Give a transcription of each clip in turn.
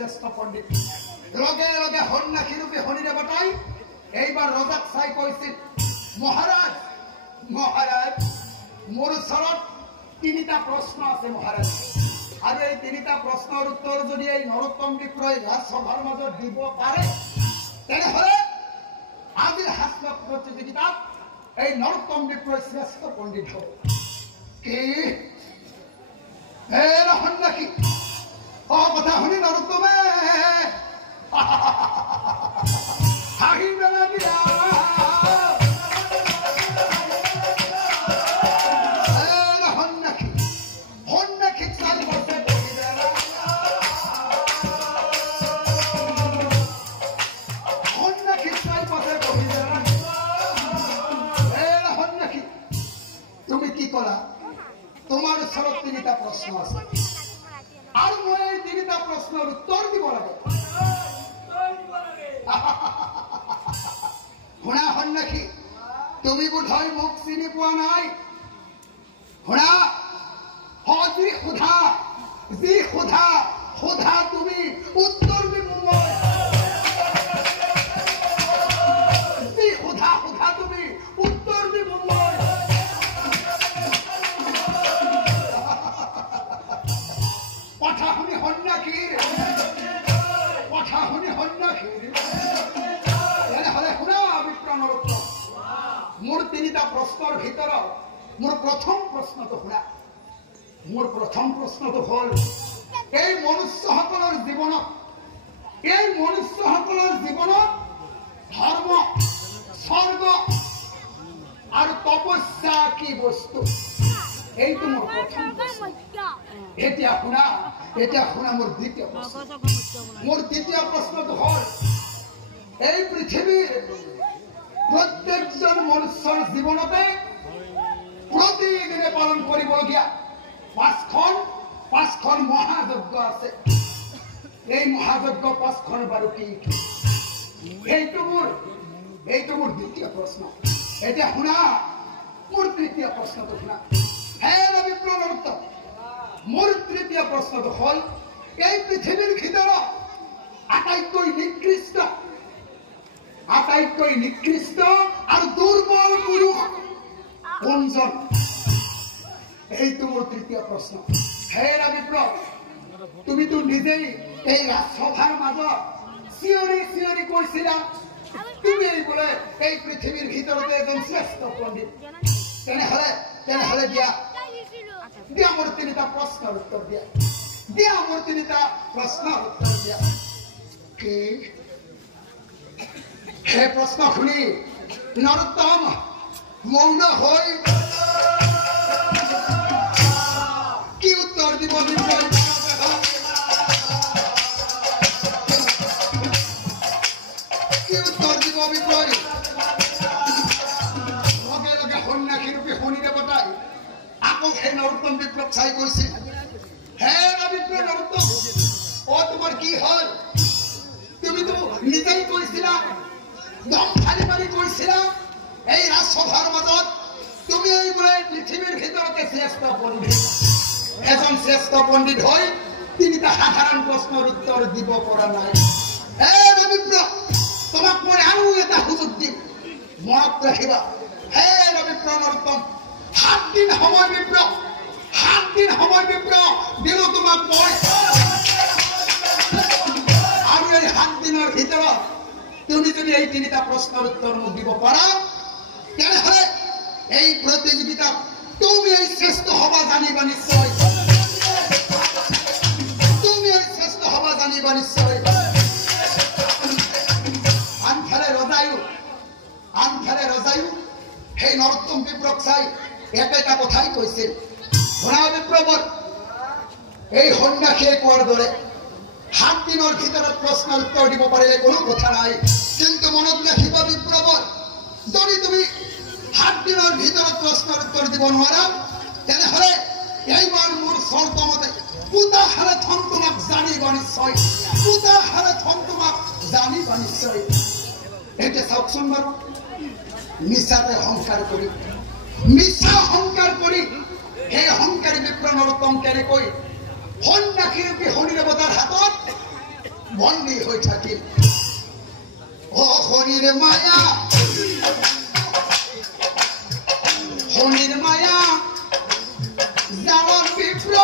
শ্ৰেষ্ঠ পণ্ডিত লগে লগে সন্ন্যাসী ৰূপে শনি দেৱতাই এইবাৰ ৰজাক চাই কৈছিল মহাৰাজ মহাৰাজ মোৰ ওচৰত তিনিটা প্ৰশ্ন আছে মহাৰাজ আৰু এই তিনিটা প্ৰশ্নৰ উত্তৰ যদি এই নৰোত্তম বিপ্ৰই ৰাজসভাৰ মাজত দিব পাৰে তেনেহলে আজিৰ হাস্য প্ৰতিযোগিতাত এই নৰোত্তম বিপ্ৰই শ্ৰেষ্ঠ পণ্ডিত হ'ব কি সন্ন্যাসী কথা শুনি নৰোত্তমে হাঁহি পেলাইয়া তোমাৰ ওচৰত তিনিটা প্ৰশ্ন আছে আৰু মই এই তিনিটা প্ৰশ্নৰ উত্তৰ দিব লাগে শুনা সন্ন্যাসী তুমি বোধহয় মোক চিনি পোৱা নাই শুনা যি সোধা তুমি উত্তৰ দিব মই যি সোধা তুমি উত্তৰ দিব মই কথা শুনি সন্ন্যাসীৰ তেনেহলে শুনা বিপ্ৰ নৰোত্তম মোৰ তিনিটা প্ৰশ্নৰ ভিতৰত মোৰ প্ৰথম প্ৰশ্নটো শুনা মোৰ প্ৰথম প্ৰশ্নটো হ'ল এই মনুষ্যসকলৰ জীৱনত ধৰ্ম স্বৰ্গ আৰু তপস্যা কি বস্তু এইটো মোৰ প্ৰথম প্ৰশ্ন এতিয়া শুনা মোৰ দ্বিতীয় প্ৰশ্ন মোৰ দ্বিতীয় প্ৰশ্নটো হ'ল এই পৃথিৱীৰ প্ৰত্যেকজন মনুষ্যৰ জীৱনতে প্ৰতিদিনে পালন কৰিবলগীয়া পাঁচখন মহাযজ্ঞ আছে এই মহাযজ্ঞ পাঁচখন বাৰু কি এইটো মোৰ দ্বিতীয় প্ৰশ্ন এতিয়া শুনা মোৰ তৃতীয় প্ৰশ্নটো শুনা হে বিপ্ৰ নৰোত্তম মোৰ তৃতীয় প্ৰশ্নটো হ'ল এই পৃথিৱীৰ ভিতৰত আটাইতকৈ নিকৃষ্ট আৰু দুৰ্বল পুৰুষ কোনজন এইটো মোৰ তৃতীয় প্ৰশ্ন হে বিপ্ৰ তুমিতো নিজেই এই ৰাজসভাৰ মাজত চিঞৰি কৈছিলা তুমি বোলে এই পৃথিৱীৰ ভিতৰতে এজন শ্ৰেষ্ঠ পণ্ডিত তেনেহলে দিয়া মোৰ তিনিটা প্ৰশ্নৰ উত্তৰ দিয়া মোৰ তিনিটা প্ৰশ্নৰ উত্তৰ দিয়া কি সেই প্ৰশ্ন শুনি নৰোত্তম মৌন হৈ কি উত্তৰ দিব বিপ্ৰই লগে লগে সন্ন্যাসী ৰূপী শনি দেৱতাই আকৌ সেই নৰোত্তম বিপ্ৰক চাই কৈছিল হে বিপ্ৰ নৰোত্তম তোমাৰ কি হ'ল তুমিতো নিজেই কৈছিলা দম ফালি কৈছিলা এই ৰাজসভাৰ মাজত তুমি এইবোৰে পৃথিৱীৰ ভিতৰতে শ্ৰেষ্ঠ পণ্ডিত এজন শ্ৰেষ্ঠ পণ্ডিত হৈ তিনিটা সাধাৰণ প্ৰশ্নৰ উত্তৰ দিব পৰা নাই হে বিপ্ৰ তোমাক মই আৰু এটা সুযোগ দিম মনত ৰাখিবা হে বিপ্ৰ নৰোত্তম 7 দিন সময় বিপ্ৰ দিলো তোমাক মই আৰু এই 7 দিনৰ ভিতৰত তুমি যদি এই তিনিটা প্ৰশ্নৰ উত্তৰ মোক দিব পাৰা তেনেহলে এই প্ৰতিযোগিতাত তুমি এই শ্ৰেষ্ঠ হবা জানিবা নিশ্চয় আনফালে ৰজায়ো সেই নৰোত্তম বিপ্ৰক চাই একেটা কথাই কৈছিল শুনা বিপ্ৰবৰ এই সন্ন্যাসীয়ে কোৱাৰ দৰে 7 দিনৰ ভিতৰত প্ৰশ্নৰ উত্তৰ দিব পাৰিলে কোনো কথা নাই কিন্তু মনত ৰাখিবা বিপ্ৰবৰ যদি তুমি 7 দিনৰ ভিতৰত প্ৰশ্নৰ উত্তৰ দিব নোৱাৰা তেনেহলে এইবাৰ মোৰ চৰ্ত মতে পুতাহাৰে তোমাক জানিবা নিশ্চয় এটা চাওকচোন বাৰু মিছাতে সংসাৰ কৰি সেই সংসাৰী বিপ্ৰ নৰোত্তম কেনেকৈ সন্ন্যাসী ৰূপী শনি দেৱতাৰ হাতত বন্দী হৈ থাকিল ও হরির মায়া জালন বিপ্র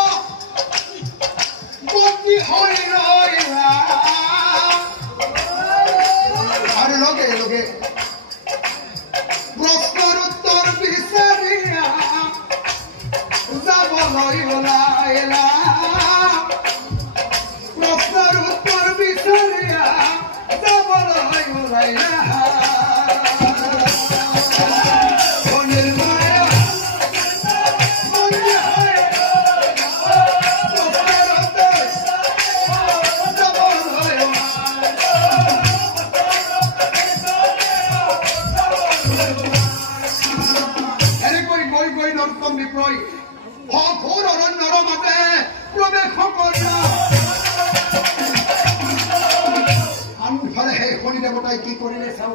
বন্দী হই রইলা আর লগে লগে প্রশ্নের উত্তর বিচারিয়া যাব লইলা প্রশ্নের উত্তর বিচারিয়া যাব লইলা কি করিলে চাও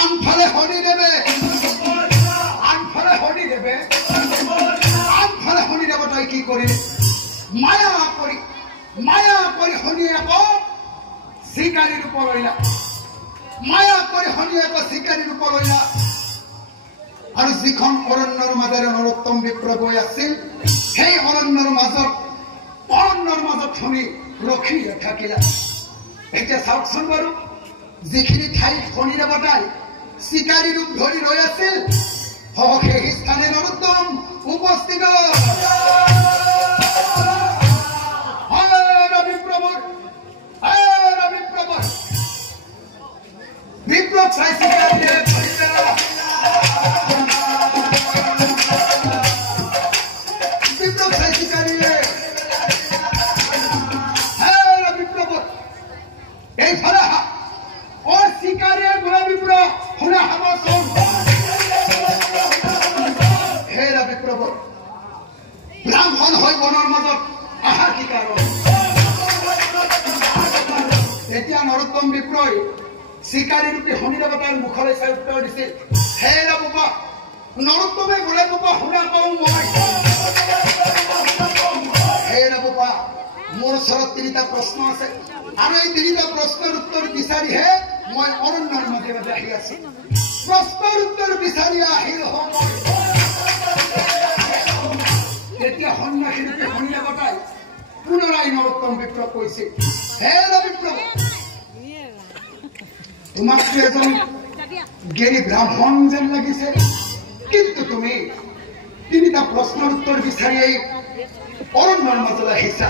আনফালে হনি দেবে আনফালে হনি দেবতাই কি করিলে মায়া কৰি হনি আকৌ শিকাৰী ৰূপ লইলা মায়া কৰি হনি আকৌ শিকাৰী ৰূপ লইলা আৰু যিখন অৰণ্যৰ মাজেৰে নৰোত্তম বিপ্ৰ গৈ আছিল সেই অৰণ্যৰ মাজত শুনি ৰখি থাকিলা এতিয়া চাওকচোন বাৰু যিখিনি ঠাইত শনি দেৱতাই শিকাৰী ৰূপ ধৰি ৰৈ আছিল সেই স্থানে নৰোত্তম উপস্থিত বিপ্লৱ চাই শিকাৰীয়ে এইফালে শিকাৰীয়ে গোলা বিপ্ৰ শুনা হাবচোন হেৰা বিপ্লৱ ব্ৰাহ্মণ হৈ বনৰ মাজত আহা কি কাৰণ এতিয়া নৰোত্তম বিপ্ৰই শিকাৰী ৰূপী শনি দেৱতাৰ মুখলৈ চাই উত্তৰ দিছিল হেৰা বাবা নৰোত্তমে গোলা বাবা শুনা পাওঁ মই হেৰা বাবা মোৰ ওচৰত 3টা প্ৰশ্ন আছে আৰু এই 3টা প্ৰশ্নৰ উত্তৰ বিচাৰিহে মই অৰণ্যৰ মাজে মাজে আহি আছো প্ৰশ্নৰ উত্তৰ বিচাৰি আহিল এতিয়া সন্ন্যাসী ৰূপে শনি দেৱতাই পুনৰাই নৰোত্তম বিপ্ৰক কৈছিল হে বিপ্লৱ তোমাক এজন জ্ঞানী ব্ৰাহ্মণ যেন লাগিছে কিন্তু তুমি 3টা প্ৰশ্নৰ উত্তৰ বিচাৰি এই অৰণ্যৰ মাজলৈ আহিছা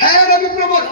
হে বিপ্লৱ